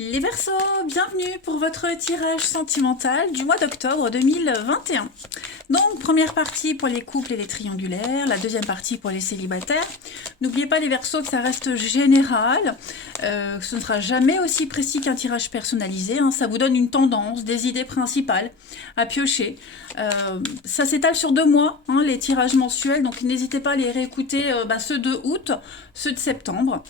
Les Verseaux, bienvenue pour votre tirage sentimental du mois d'octobre 2021. Donc, première partie pour les couples et les triangulaires, la deuxième partie pour les célibataires. N'oubliez pas les Verseaux que ça reste général, que ce ne sera jamais aussi précis qu'un tirage personnalisé. Ça vous donne une tendance, des idées principales à piocher. Ça s'étale sur 2 mois, les tirages mensuels, donc n'hésitez pas à les réécouter, ceux de août, ceux de septembre.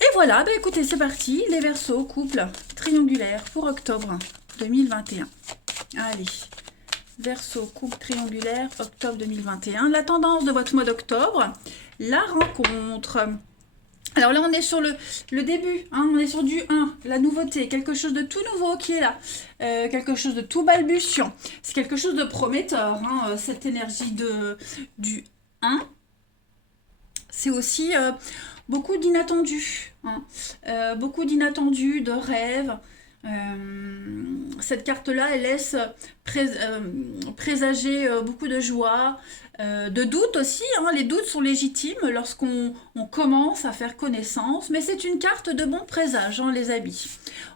Et voilà, écoutez, c'est parti, les Verseaux, couple triangulaire pour octobre 2021. Allez, Verseaux, couple triangulaire, octobre 2021. La tendance de votre mois d'octobre, la rencontre. Alors là, on est sur le début, on est sur du 1, la nouveauté, quelque chose de tout nouveau qui est là, quelque chose de tout balbutiant. C'est quelque chose de prometteur, cette énergie du 1. C'est aussi beaucoup d'inattendus, beaucoup d'inattendus, de rêves. Cette carte-là, elle laisse présager beaucoup de joie, de doutes aussi. Les doutes sont légitimes lorsqu'on commence à faire connaissance, mais c'est une carte de bon présage, les amis.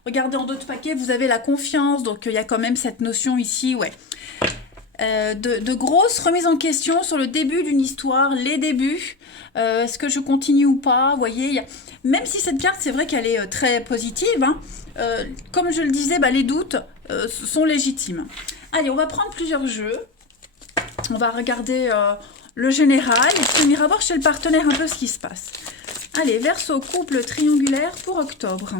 Regardez en d'autres paquets, vous avez la confiance, donc il y a quand même cette notion ici, ouais. De grosses remises en question sur le début d'une histoire, les débuts, est-ce que je continue ou pas, vous voyez, même si cette carte, c'est vrai qu'elle est très positive, comme je le disais, les doutes sont légitimes. Allez, on va prendre plusieurs jeux, on va regarder le général, et puis on ira voir chez le partenaire un peu ce qui se passe. Allez, Verseau, couple triangulaire pour octobre.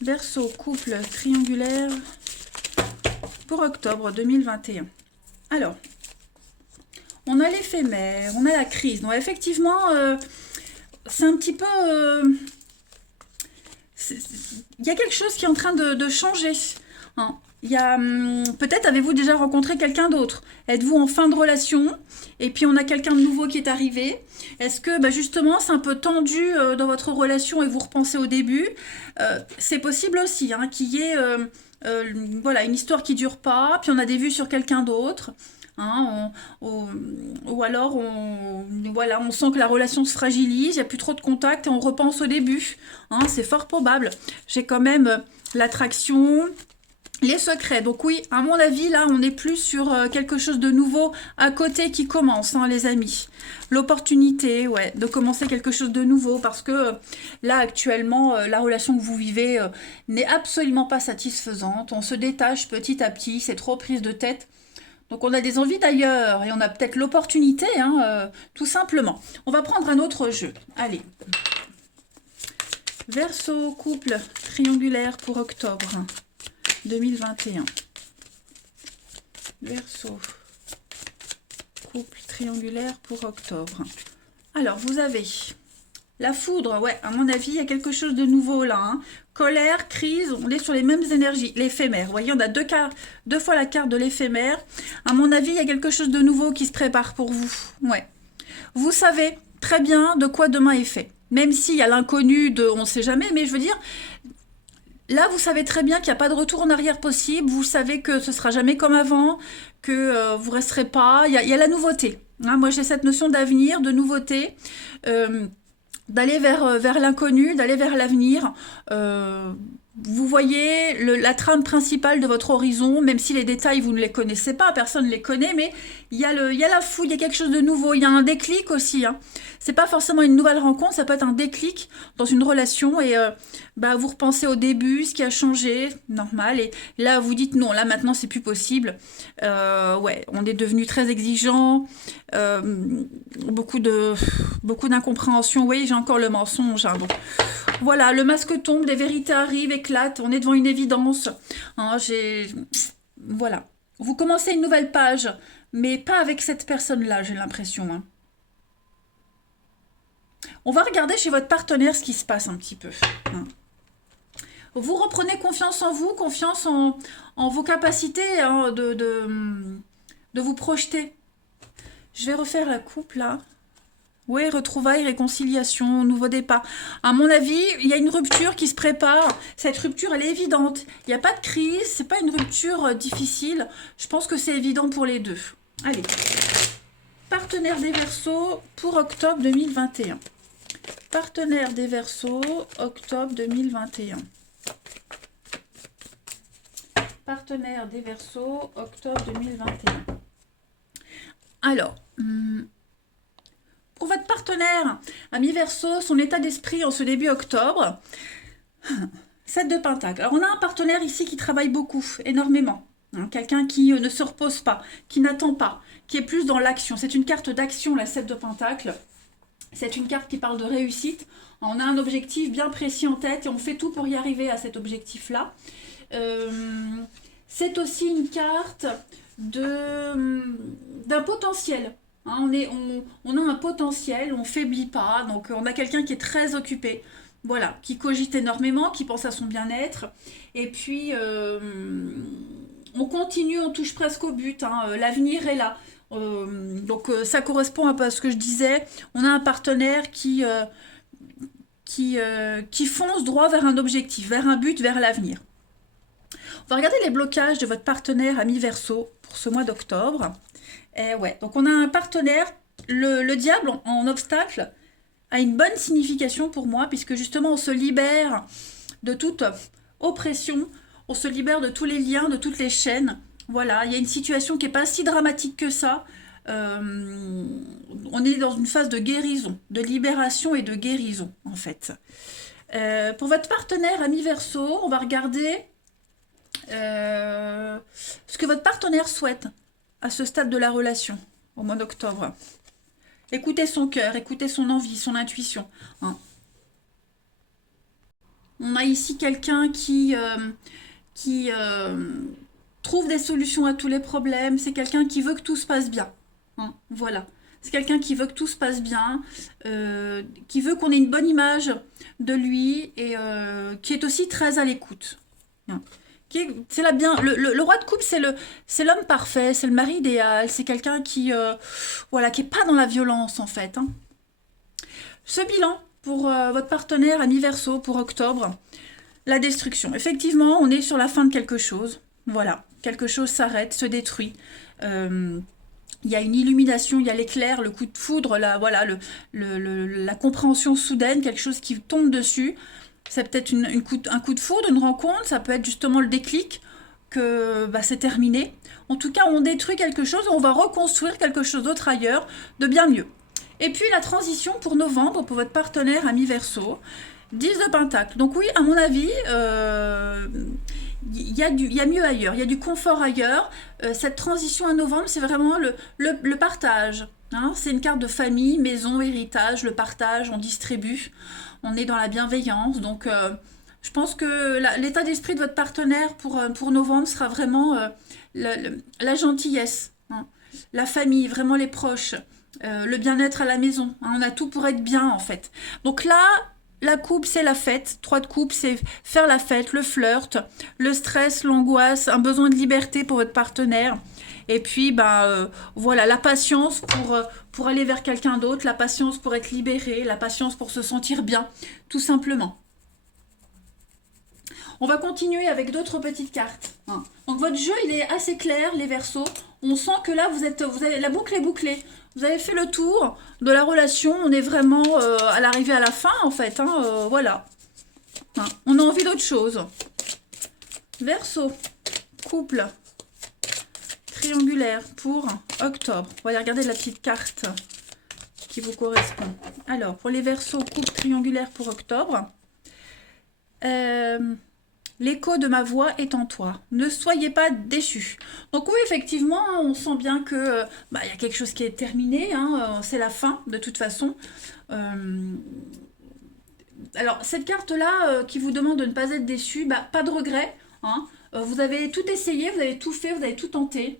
Verseau, couple triangulaire pour octobre 2021. Alors, on a l'éphémère, on a la crise. Donc effectivement, c'est un petit peu... il y a quelque chose qui est en train de changer. Il y a, peut-être avez-vous déjà rencontré quelqu'un d'autre? Êtes-vous en fin de relation? Et puis on a quelqu'un de nouveau qui est arrivé. Est-ce que justement c'est un peu tendu dans votre relation et vous repensez au début? C'est possible aussi qu'il y ait... voilà, une histoire qui dure pas, puis on a des vues sur quelqu'un d'autre, ou alors on sent que la relation se fragilise, il n'y a plus trop de contact et on repense au début. C'est fort probable. J'ai quand même l'attraction, les secrets. Donc oui, à mon avis, là, on est plus sur quelque chose de nouveau à côté qui commence, les amis. L'opportunité, ouais, de commencer quelque chose de nouveau parce que là, actuellement, la relation que vous vivez n'est absolument pas satisfaisante. On se détache petit à petit, c'est trop prise de tête. Donc on a des envies d'ailleurs et on a peut-être l'opportunité, tout simplement. On va prendre un autre jeu. Allez. Verseau, couple triangulaire pour octobre 2021. Verseau, couple triangulaire pour octobre. Alors, vous avez la foudre. Ouais, à mon avis, il y a quelque chose de nouveau là. Colère, crise, on est sur les mêmes énergies. L'éphémère, vous voyez, on a deux fois la carte de l'éphémère. À mon avis, il y a quelque chose de nouveau qui se prépare pour vous. Ouais. Vous savez très bien de quoi demain est fait. Même s'il y a l'inconnu de on ne sait jamais, mais je veux dire... Là, vous savez très bien qu'il n'y a pas de retour en arrière possible. Vous savez que ce sera jamais comme avant, que vous resterez pas. Il y a la nouveauté. Moi, j'ai cette notion d'avenir, de nouveauté, d'aller vers l'inconnu, d'aller vers l'avenir. Vous voyez la trame principale de votre horizon, même si les détails, vous ne les connaissez pas, personne ne les connaît, mais il y a la fouille, il y a quelque chose de nouveau, il y a un déclic aussi. C'est pas forcément une nouvelle rencontre, ça peut être un déclic dans une relation et vous repensez au début, ce qui a changé, normal, et là vous dites non, là maintenant c'est plus possible. Ouais, on est devenu très exigeant, beaucoup d'incompréhension. Oui, j'ai encore le mensonge. Donc voilà, le masque tombe, les vérités arrivent, éclatent, on est devant une évidence. Voilà. Vous commencez une nouvelle page, mais pas avec cette personne-là, j'ai l'impression. On va regarder chez votre partenaire ce qui se passe un petit peu. Vous reprenez confiance en vous, confiance en vos capacités de vous projeter. Je vais refaire la coupe là. Oui, retrouvailles, réconciliation, nouveau départ. À mon avis, il y a une rupture qui se prépare. Cette rupture, elle est évidente. Il n'y a pas de crise, c'est pas une rupture difficile. Je pense que c'est évident pour les deux. Allez. Partenaire des Verseaux pour octobre 2021. Partenaire des Verseaux, octobre 2021. Partenaire des Verseaux, octobre 2021. Alors, pour votre partenaire, ami Verseau, son état d'esprit en ce début octobre, 7 de Pentacle. Alors, on a un partenaire ici qui travaille beaucoup, énormément. Hein, quelqu'un qui ne se repose pas, qui n'attend pas, qui est plus dans l'action. C'est une carte d'action, la 7 de Pentacle. C'est une carte qui parle de réussite. On a un objectif bien précis en tête et on fait tout pour y arriver à cet objectif-là. C'est aussi une carte d'un potentiel. Hein, on a un potentiel, on ne faiblit pas. Donc on a quelqu'un qui est très occupé. Voilà, qui cogite énormément, qui pense à son bien-être. Et puis, on continue, on touche presque au but. Hein, l'avenir est là. Donc ça correspond un peu à ce que je disais. On a un partenaire qui fonce droit vers un objectif, vers un but, vers l'avenir. On va regarder les blocages de votre partenaire ami Verseau pour ce mois d'octobre. Et ouais, donc on a un partenaire, le diable en obstacle a une bonne signification pour moi, puisque justement on se libère de toute oppression, on se libère de tous les liens, de toutes les chaînes. Voilà, il y a une situation qui n'est pas si dramatique que ça. On est dans une phase de guérison, de libération et de guérison, en fait. Pour votre partenaire ami Verseau, on va regarder ce que votre partenaire souhaite à ce stade de la relation, au mois d'octobre. Écoutez son cœur, écoutez son envie, son intuition. Hein. On a ici quelqu'un qui trouve des solutions à tous les problèmes. C'est quelqu'un qui veut que tout se passe bien. Hein, voilà. C'est quelqu'un qui veut que tout se passe bien, qui veut qu'on ait une bonne image de lui et qui est aussi très à l'écoute. Hein. C'est là bien. Le roi de coupe, c'est l'homme parfait, c'est le mari idéal, c'est quelqu'un qui est pas dans la violence en fait. Hein. Ce bilan pour votre partenaire ami Verseau pour octobre, la destruction. Effectivement, on est sur la fin de quelque chose. Voilà, quelque chose s'arrête, se détruit. Il y a une illumination, il y a l'éclair, le coup de foudre, la compréhension soudaine, quelque chose qui tombe dessus. C'est peut-être un coup de foudre, une rencontre, ça peut être justement le déclic que c'est terminé. En tout cas, on détruit quelque chose, on va reconstruire quelque chose d'autre ailleurs, de bien mieux. Et puis la transition pour novembre, pour votre partenaire ami Verseau, 10 de Pentacle. Donc oui, à mon avis, il y a mieux ailleurs, il y a du confort ailleurs. Cette transition à novembre, c'est vraiment le partage. Hein, c'est une carte de famille, maison, héritage, le partage, on distribue. On est dans la bienveillance, donc je pense que l'état d'esprit de votre partenaire pour novembre sera vraiment la gentillesse, hein, la famille, vraiment les proches, le bien-être à la maison. Hein, on a tout pour être bien en fait. Donc là, la coupe, c'est la fête. 3 de coupe, c'est faire la fête, le flirt, le stress, l'angoisse, un besoin de liberté pour votre partenaire. Et puis, voilà, la patience pour aller vers quelqu'un d'autre, la patience pour être libéré, la patience pour se sentir bien, tout simplement. On va continuer avec d'autres petites cartes. Hein. Donc, votre jeu, il est assez clair, les Verseaux. On sent que là, la boucle est bouclée. Vous avez fait le tour de la relation. On est vraiment à l'arrivée à la fin, en fait. Hein, voilà. Hein. On a envie d'autre chose. Verseau, couple. Triangulaire pour octobre. On va aller regarder la petite carte qui vous correspond. Alors, pour les Verseaux, couple triangulaire pour octobre. L'écho de ma voix est en toi. Ne soyez pas déçus. Donc oui, effectivement, on sent bien que y a quelque chose qui est terminé. Hein, c'est la fin, de toute façon. Alors, cette carte-là qui vous demande de ne pas être déçu, pas de regret. Hein. Vous avez tout essayé, vous avez tout fait, vous avez tout tenté.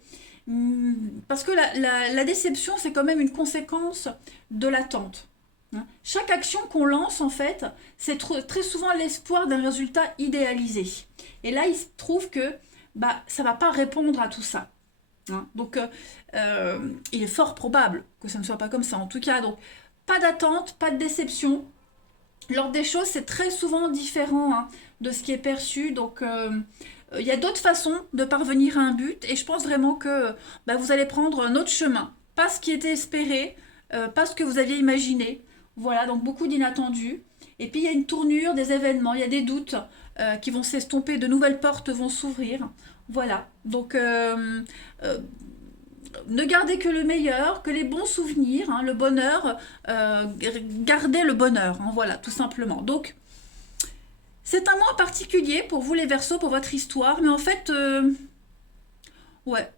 Parce que la déception, c'est quand même une conséquence de l'attente. Hein. Chaque action qu'on lance, en fait, c'est très souvent l'espoir d'un résultat idéalisé. Et là, il se trouve que ça ne va pas répondre à tout ça. Hein. Donc, il est fort probable que ça ne soit pas comme ça. En tout cas, donc, pas d'attente, pas de déception. L'ordre des choses, c'est très souvent différent hein, de ce qui est perçu. Donc, il y a d'autres façons de parvenir à un but. Et je pense vraiment que vous allez prendre un autre chemin. Pas ce qui était espéré, pas ce que vous aviez imaginé. Voilà, donc beaucoup d'inattendus. Et puis il y a une tournure des événements, il y a des doutes qui vont s'estomper, de nouvelles portes vont s'ouvrir. Voilà, donc euh, ne gardez que le meilleur, que les bons souvenirs, hein, le bonheur, gardez le bonheur, hein, voilà, tout simplement. Donc c'est un mois particulier pour vous les Verseaux, pour votre histoire, mais en fait, ouais,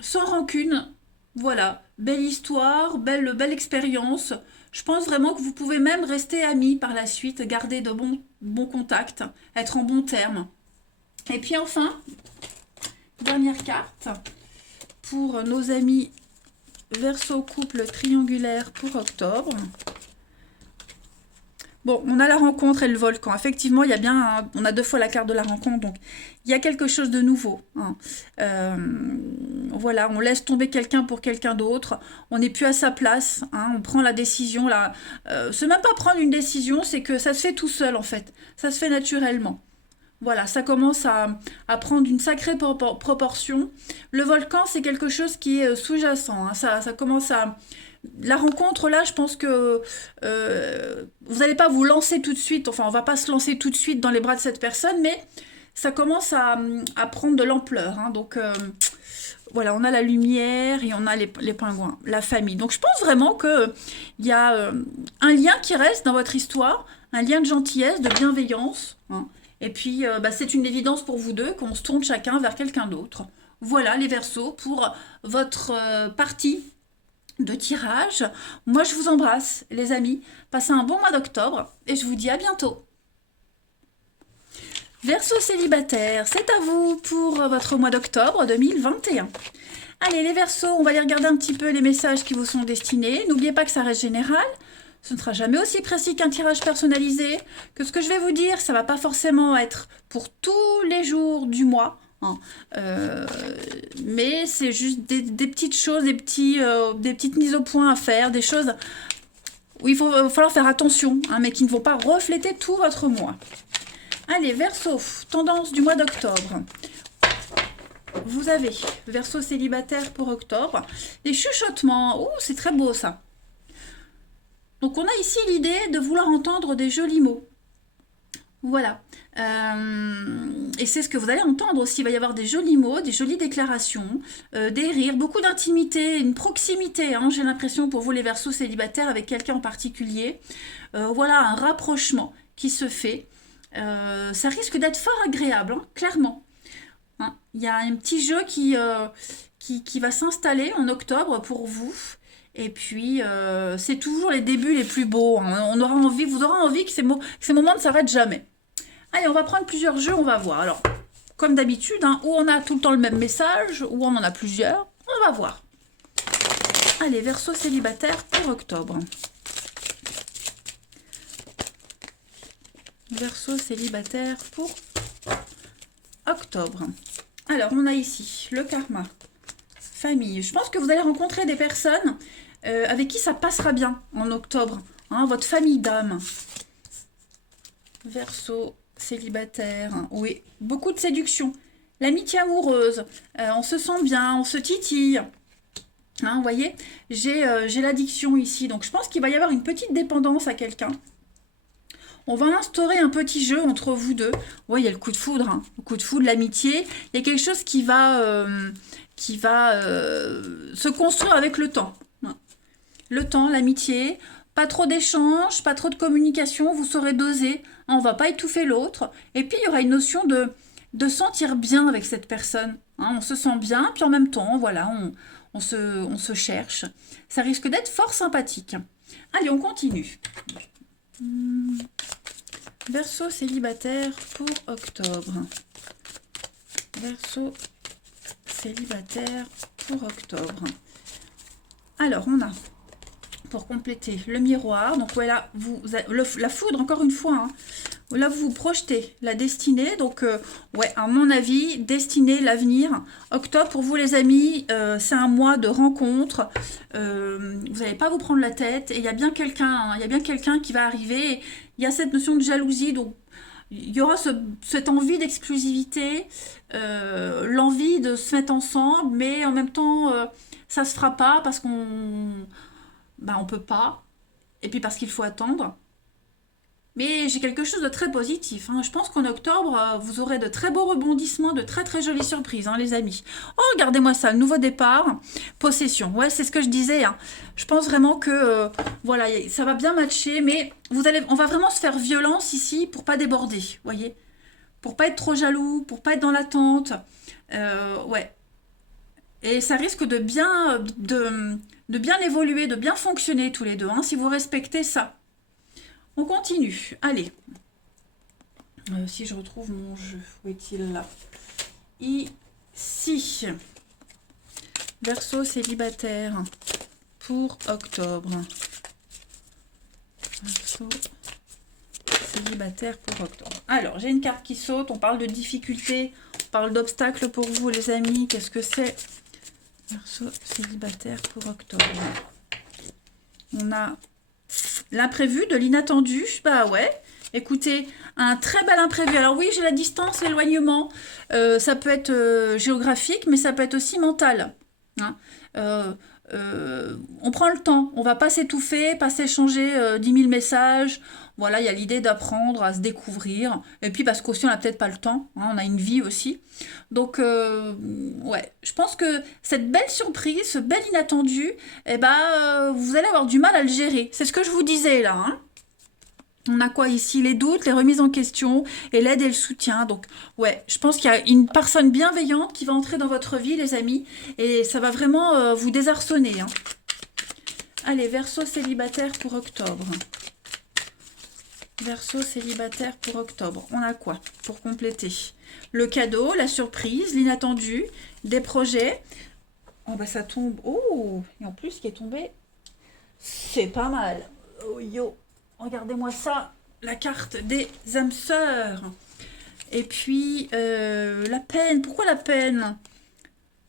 sans rancune, voilà, belle histoire, belle expérience. Je pense vraiment que vous pouvez même rester amis par la suite, garder de bons contacts, être en bons termes. Et puis enfin, dernière carte pour nos amis Verseau couple triangulaire pour octobre. Bon, on a la rencontre et le volcan. Effectivement, il y a bien, on a 2 fois la carte de la rencontre, donc il y a quelque chose de nouveau, hein. Voilà, on laisse tomber quelqu'un pour quelqu'un d'autre. On n'est plus à sa place, hein. On prend la décision là. C'est même pas prendre une décision, c'est que ça se fait tout seul en fait. Ça se fait naturellement. Voilà, ça commence à prendre une sacrée proportion. Le volcan, c'est quelque chose qui est sous-jacent, hein. Ça commence à, la rencontre là, je pense que vous n'allez pas vous lancer tout de suite, enfin on va pas se lancer tout de suite dans les bras de cette personne, mais ça commence à prendre de l'ampleur, hein. Donc voilà, on a la lumière et on a les pingouins, la famille. Donc je pense vraiment qu'il y a un lien qui reste dans votre histoire, un lien de gentillesse, de bienveillance, hein. Et puis bah, c'est une évidence pour vous deux qu'on se tourne chacun vers quelqu'un d'autre. Voilà les Verseaux pour votre partie de tirage. Moi, je vous embrasse, les amis. Passez un bon mois d'octobre et je vous dis à bientôt. Verseau célibataire, c'est à vous pour votre mois d'octobre 2021. Allez, les Verseaux, on va aller regarder un petit peu les messages qui vous sont destinés. N'oubliez pas que ça reste général. Ce ne sera jamais aussi précis qu'un tirage personnalisé. Que ce que je vais vous dire, ça ne va pas forcément être pour tous les jours du mois, hein. Mais c'est juste des petites choses, des petites mises au point à faire, des choses où il va falloir faire attention, hein, mais qui ne vont pas refléter tout votre mois. Allez, Verseau, tendance du mois d'octobre. Vous avez Verseau célibataire pour octobre. Les chuchotements, oh, c'est très beau ça. Donc on a ici l'idée de vouloir entendre des jolis mots. Voilà. Et c'est ce que vous allez entendre aussi. Il va y avoir des jolis mots, des jolies déclarations, des rires, beaucoup d'intimité, une proximité, hein, j'ai l'impression pour vous les Verseaux célibataires avec quelqu'un en particulier. Voilà, un rapprochement qui se fait. Ça risque d'être fort agréable, hein, clairement. Hein. Il y a un petit jeu qui va s'installer en octobre pour vous. Et puis, c'est toujours les débuts les plus beaux, hein. Vous aurez envie que ces moments ne s'arrêtent jamais. Allez, on va prendre plusieurs jeux, on va voir. Alors, comme d'habitude, hein, où on a tout le temps le même message, où on en a plusieurs, on va voir. Allez, Verseau célibataire pour octobre. Verseau célibataire pour octobre. Alors, on a ici le karma, famille. Je pense que vous allez rencontrer des personnes avec qui ça passera bien en octobre, hein, votre famille d'âme. Verseau célibataire, hein, oui, beaucoup de séduction. L'amitié amoureuse, on se sent bien, on se titille. Hein, vous voyez, j'ai l'addiction ici, donc je pense qu'il va y avoir une petite dépendance à quelqu'un. On va instaurer un petit jeu entre vous deux. Ouais, il y a le coup de foudre, hein. Le coup de foudre, l'amitié. Il y a quelque chose qui va se construire avec le temps. Le temps, l'amitié, pas trop d'échanges, pas trop de communication, vous saurez doser, hein, on va pas étouffer l'autre. Et puis il y aura une notion de sentir bien avec cette personne, hein, on se sent bien, puis en même temps, voilà, on se cherche. Ça risque d'être fort sympathique. Allez, on continue. Verseau célibataire pour octobre. Verseau célibataire pour octobre. Alors, on a, pour compléter, le miroir. Donc voilà, la foudre, encore une fois, hein. Là, vous vous projetez la destinée. Donc, ouais, à mon avis, destinée, l'avenir. Octobre, pour vous les amis, c'est un mois de rencontres. Vous n'allez pas vous prendre la tête. Et il y a bien quelqu'un, hein, il y a bien quelqu'un qui va arriver. Il y a cette notion de jalousie. Donc, il y aura cette envie d'exclusivité, l'envie de se mettre ensemble. Mais en même temps, ça ne se fera pas parce on peut pas. et puis parce qu'il faut attendre. Mais j'ai quelque chose de très positif, hein. Je pense qu'en octobre, vous aurez de très beaux rebondissements, de très très jolies surprises, hein, les amis. Oh, regardez-moi ça, le nouveau départ, possession. Ouais, c'est ce que je disais, hein. Je pense vraiment que voilà, ça va bien matcher, mais on va vraiment se faire violence ici pour pas déborder, voyez, pour pas être trop jaloux, pour pas être dans l'attente. Ouais. Et ça risque de bien évoluer, de bien fonctionner tous les deux, hein, si vous respectez ça. On continue. Allez. Si je retrouve mon jeu, où est-il là? Ici. Verseau célibataire pour octobre. Verseau célibataire pour octobre. Alors, j'ai une carte qui saute. On parle de difficultés, on parle d'obstacles pour vous, les amis. Qu'est-ce que c'est? Verseau célibataire pour octobre. On a l'imprévu, de l'inattendu. Bah ouais. Écoutez, un très bel imprévu. Alors oui, j'ai la distance, l'éloignement. Ça peut être géographique, mais ça peut être aussi mental. Hein. On prend le temps. On va pas s'étouffer, pas s'échanger 10 000 messages. Voilà, il y a l'idée d'apprendre à se découvrir. Et puis parce qu'aussi, on n'a peut-être pas le temps. Hein, on a une vie aussi. Donc, ouais, je pense que cette belle surprise, ce bel inattendu, eh ben, vous allez avoir du mal à le gérer. C'est ce que je vous disais là, hein. On a quoi ici? Les doutes, les remises en question et l'aide et le soutien. Donc, ouais, je pense qu'il y a une personne bienveillante qui va entrer dans votre vie, les amis. Et ça va vraiment vous désarçonner, hein. Allez, Verseau célibataire pour octobre. Verseau célibataire pour octobre. On a quoi pour compléter? Le cadeau, la surprise, l'inattendu, des projets. Oh, bah ça tombe. Oh, et en plus, ce qui est tombé, c'est pas mal. Oh, yo. Regardez-moi ça, la carte des âmes sœurs. Et puis, la peine. Pourquoi la peine?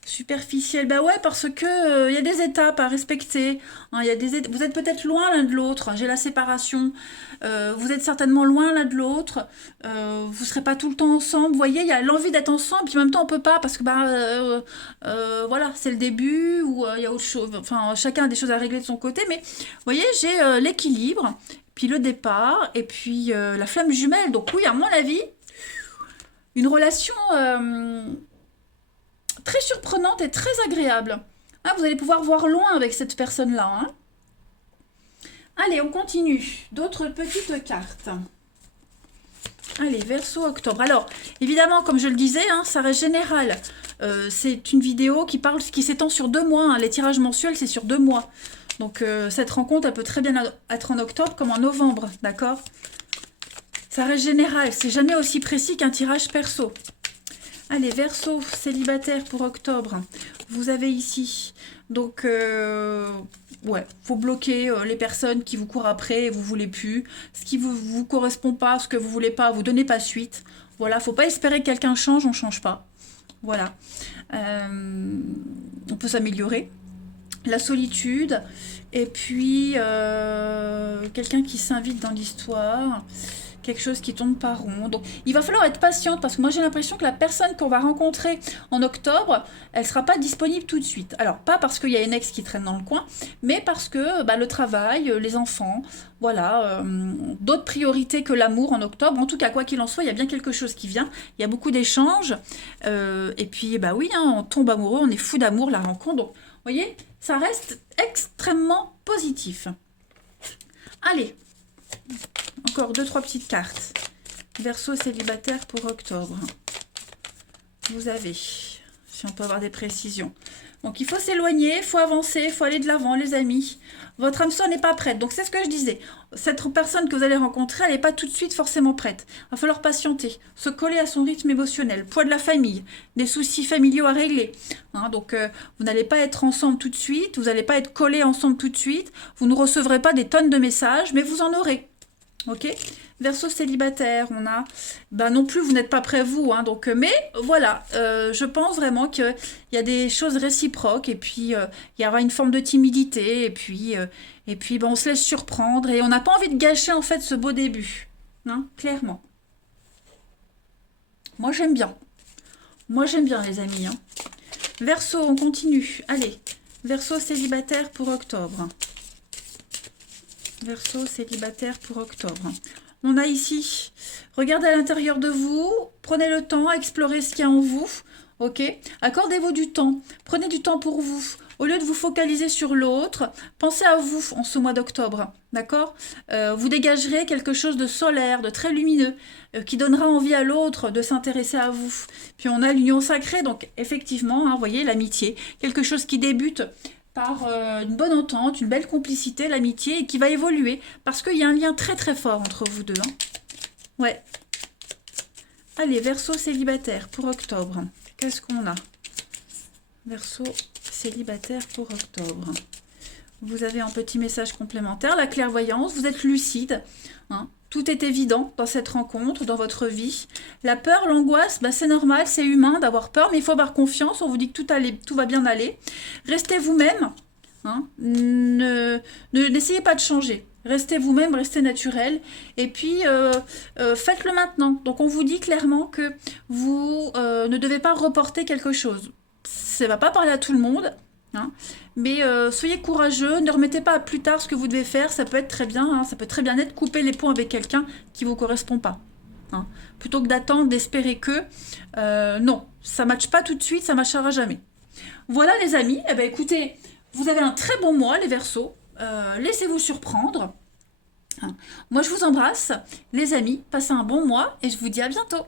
Superficielle. Bah ouais, parce que y a des étapes à respecter. Hein, vous êtes peut-être loin l'un de l'autre. J'ai la séparation. Vous êtes certainement loin l'un de l'autre. Vous serez pas tout le temps ensemble. Vous voyez, il y a l'envie d'être ensemble, puis en même temps on peut pas parce que voilà, c'est le début ou il y a autre chose. Enfin, chacun a des choses à régler de son côté. Mais vous voyez, j'ai l'équilibre, puis le départ, et puis la flamme jumelle. Donc oui, à mon avis, une relation très surprenante et très agréable. Hein, vous allez pouvoir voir loin avec cette personne-là. Hein. Allez, on continue. D'autres petites cartes. Allez, Verseau octobre. Alors, évidemment, comme je le disais, hein, ça reste général. C'est une vidéo qui s'étend sur 2 mois. Hein. Les tirages mensuels, c'est sur 2 mois. Donc, cette rencontre, elle peut très bien être en octobre comme en novembre. D'accord? Ça reste général. C'est jamais aussi précis qu'un tirage perso. Allez, Verseau célibataire pour octobre. Vous avez ici. Donc, ouais, faut bloquer les personnes qui vous courent après et vous voulez plus. Ce qui vous correspond pas, ce que vous voulez pas, vous donnez pas suite. Voilà, faut pas espérer que quelqu'un change, on change pas. Voilà. On peut s'améliorer. La solitude. Et puis, quelqu'un qui s'invite dans l'histoire. Quelque chose qui tourne pas rond. Donc, il va falloir être patiente parce que moi, j'ai l'impression que la personne qu'on va rencontrer en octobre, elle sera pas disponible tout de suite. Alors, pas parce qu'il y a une ex qui traîne dans le coin, mais parce que le travail, les enfants, voilà, d'autres priorités que l'amour en octobre. En tout cas, quoi qu'il en soit, il y a bien quelque chose qui vient. Il y a beaucoup d'échanges. Et puis, bah oui, hein, on tombe amoureux, on est fou d'amour, la rencontre. Donc, vous voyez, ça reste extrêmement positif. Allez. Encore 2-3 petites cartes. Verseau célibataire pour octobre. Vous avez, si on peut avoir des précisions. Donc il faut s'éloigner, il faut avancer, il faut aller de l'avant, les amis. Votre âme sœur n'est pas prête. Donc c'est ce que je disais. Cette personne que vous allez rencontrer, elle n'est pas tout de suite forcément prête. Il va falloir patienter, se coller à son rythme émotionnel, poids de la famille, des soucis familiaux à régler. Hein, donc vous n'allez pas être ensemble tout de suite, vous n'allez pas être collés ensemble tout de suite, vous ne recevrez pas des tonnes de messages, mais vous en aurez. Ok, Verseau célibataire, on a, non plus vous n'êtes pas prêt vous, hein, donc, mais voilà, je pense vraiment qu'il y a des choses réciproques et puis il y aura une forme de timidité et puis on se laisse surprendre et on n'a pas envie de gâcher en fait ce beau début, hein, clairement. Moi j'aime bien les amis. Hein. Verseau, on continue, allez, Verseau célibataire pour octobre. Verseau célibataire pour octobre. On a ici, regardez à l'intérieur de vous, prenez le temps à explorer ce qu'il y a en vous, ok? Accordez-vous du temps, prenez du temps pour vous. Au lieu de vous focaliser sur l'autre, pensez à vous en ce mois d'octobre, d'accord? Vous dégagerez quelque chose de solaire, de très lumineux, qui donnera envie à l'autre de s'intéresser à vous. Puis on a l'union sacrée, donc effectivement, hein, vous voyez, l'amitié, quelque chose qui débute par une bonne entente, une belle complicité, l'amitié, et qui va évoluer, parce qu'il y a un lien très très fort entre vous deux. Hein. Ouais. Allez, Verseau célibataire pour octobre. Qu'est-ce qu'on a? Verseau célibataire pour octobre. Vous avez un petit message complémentaire, la clairvoyance, vous êtes lucide. Hein. Tout est évident dans cette rencontre, dans votre vie. La peur, l'angoisse, bah c'est normal, c'est humain d'avoir peur, mais il faut avoir confiance. On vous dit que tout va bien aller. Restez vous-même. Hein. N'essayez pas de changer. Restez vous-même, restez naturel. Et puis, faites-le maintenant. Donc, on vous dit clairement que vous ne devez pas reporter quelque chose. Ça ne va pas parler à tout le monde. Hein. Mais soyez courageux, ne remettez pas à plus tard ce que vous devez faire, ça peut être très bien, hein, ça peut très bien être couper les ponts avec quelqu'un qui ne vous correspond pas. Hein. Plutôt que d'attendre, d'espérer que, non, ça ne matche pas tout de suite, ça ne matchera jamais. Voilà les amis, eh ben, écoutez, vous avez un très bon mois les Verseaux, laissez-vous surprendre. Hein. Moi je vous embrasse, les amis, passez un bon mois et je vous dis à bientôt.